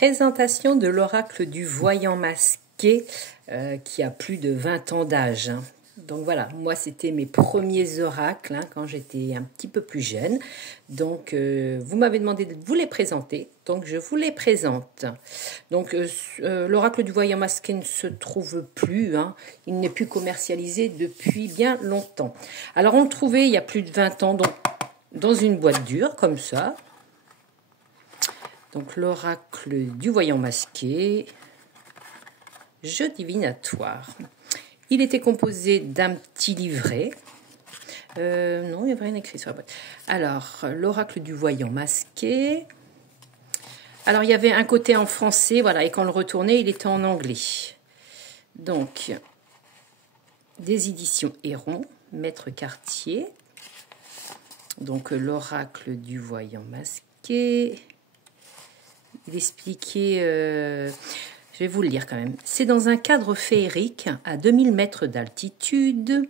Présentation de l'oracle du voyant masqué qui a plus de 20 ans d'âge. Hein. Donc voilà, moi c'était mes premiers oracles hein, quand j'étais un petit peu plus jeune. Donc vous m'avez demandé de vous les présenter, donc je vous les présente. Donc l'oracle du voyant masqué ne se trouve plus, hein. Il n'est plus commercialisé depuis bien longtemps. Alors on le trouvait il y a plus de 20 ans donc, dans une boîte dure comme ça. Donc l'oracle du voyant masqué, jeu divinatoire. Il était composé d'un petit livret. Non, il n'y a rien écrit sur la boîte. Alors, l'oracle du voyant masqué. Alors, il y avait un côté en français, voilà, et quand on le retournait, il était en anglais. Donc, des éditions Héron, Maître Cartier. Donc, l'oracle du voyant masqué. Il expliquait... je vais vous le lire quand même. C'est dans un cadre féerique à 2000 mètres d'altitude,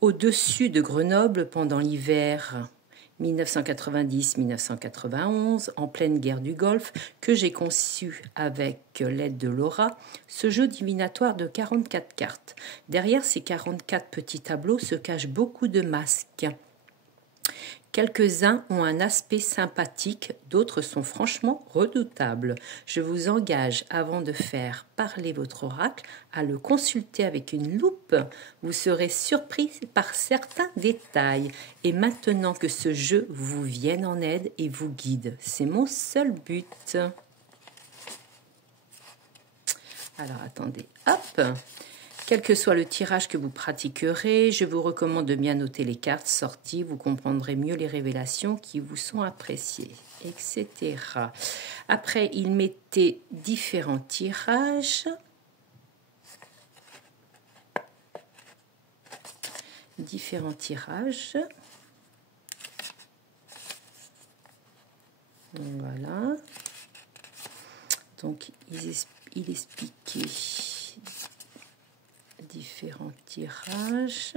au-dessus de Grenoble pendant l'hiver 1990-1991, en pleine guerre du Golfe, que j'ai conçu avec l'aide de Laura ce jeu divinatoire de 44 cartes. Derrière ces 44 petits tableaux se cachent beaucoup de masques. Quelques-uns ont un aspect sympathique, d'autres sont franchement redoutables. Je vous engage, avant de faire parler votre oracle, à le consulter avec une loupe. Vous serez surpris par certains détails. Et maintenant que ce jeu vous vienne en aide et vous guide, c'est mon seul but. Alors, attendez, hop! Quel que soit le tirage que vous pratiquerez, je vous recommande de bien noter les cartes sorties. Vous comprendrez mieux les révélations qui vous sont appréciées, etc. Après, il mettait différents tirages. Voilà. Donc, il expliquait différents tirages.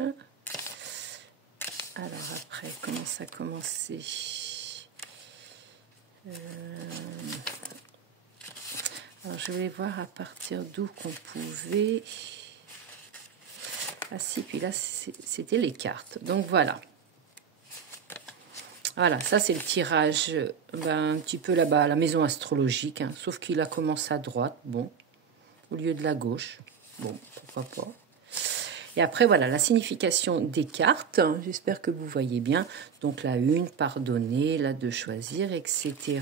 Alors après, comment ça a commencé? Alors je vais voir à partir d'où qu'on pouvait... Ah si, puis là, c'était les cartes. Donc voilà. Voilà, ça c'est le tirage un petit peu là-bas, à la maison astrologique, hein, sauf qu'il a commencé à droite, bon, au lieu de la gauche. Bon, pourquoi pas. Et après, voilà, la signification des cartes. J'espère que vous voyez bien. Donc, la 1, pardonner, la 2, choisir, etc.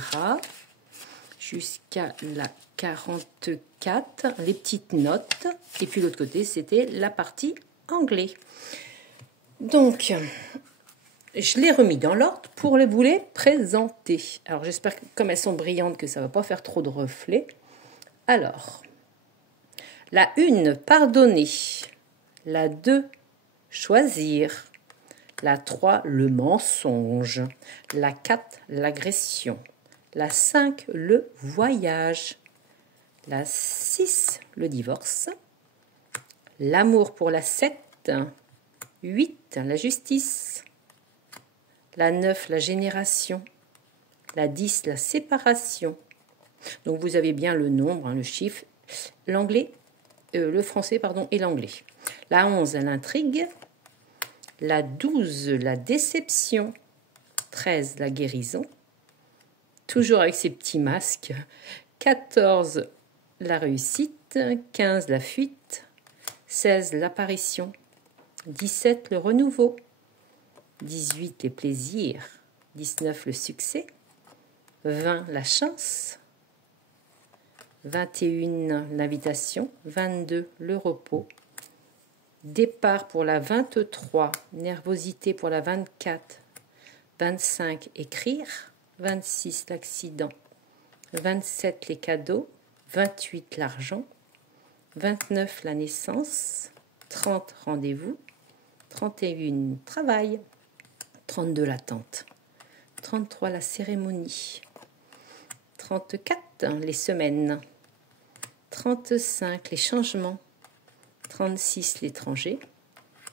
Jusqu'à la 44, les petites notes. Et puis, l'autre côté, c'était la partie anglais. Donc, je l'ai remis dans l'ordre pour vous les présenter. Alors, j'espère que, comme elles sont brillantes, que ça ne va pas faire trop de reflets. Alors, la 1, pardonner. La 2, choisir. La 3, le mensonge. La 4, l'agression. La 5, le voyage. La 6, le divorce. L'amour pour la 7. 8, la justice. La 9, la génération. La 10, la séparation. Donc vous avez bien le nombre, hein, le chiffre, l'anglais, le français pardon, et l'anglais. La 11, l'intrigue. La 12, la déception. 13, la guérison. Toujours avec ces petits masques. 14, la réussite. 15, la fuite. 16, l'apparition. 17, le renouveau. 18, les plaisirs. 19, le succès. 20, la chance. 21, l'invitation. 22, le repos. Départ pour la 23, nervosité pour la 24, 25, écrire, 26, l'accident, 27, les cadeaux, 28, l'argent, 29, la naissance, 30, rendez-vous, 31, travail, 32, l'attente, 33, la cérémonie, 34, les semaines, 35, les changements, 36, l'étranger.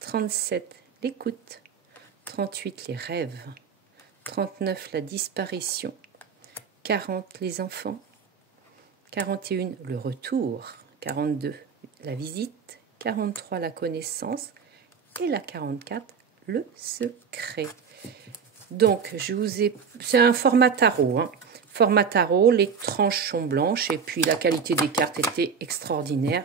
37, l'écoute. 38, les rêves. 39, la disparition. 40, les enfants. 41, le retour. 42, la visite. 43, la connaissance. Et la 44, le secret. Donc, c'est un format tarot. Hein. Format tarot, les tranches sont blanches et puis la qualité des cartes était extraordinaire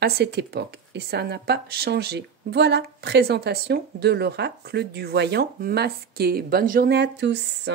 à cette époque. Et ça n'a pas changé. Voilà, présentation de l'oracle du voyant masqué. Bonne journée à tous.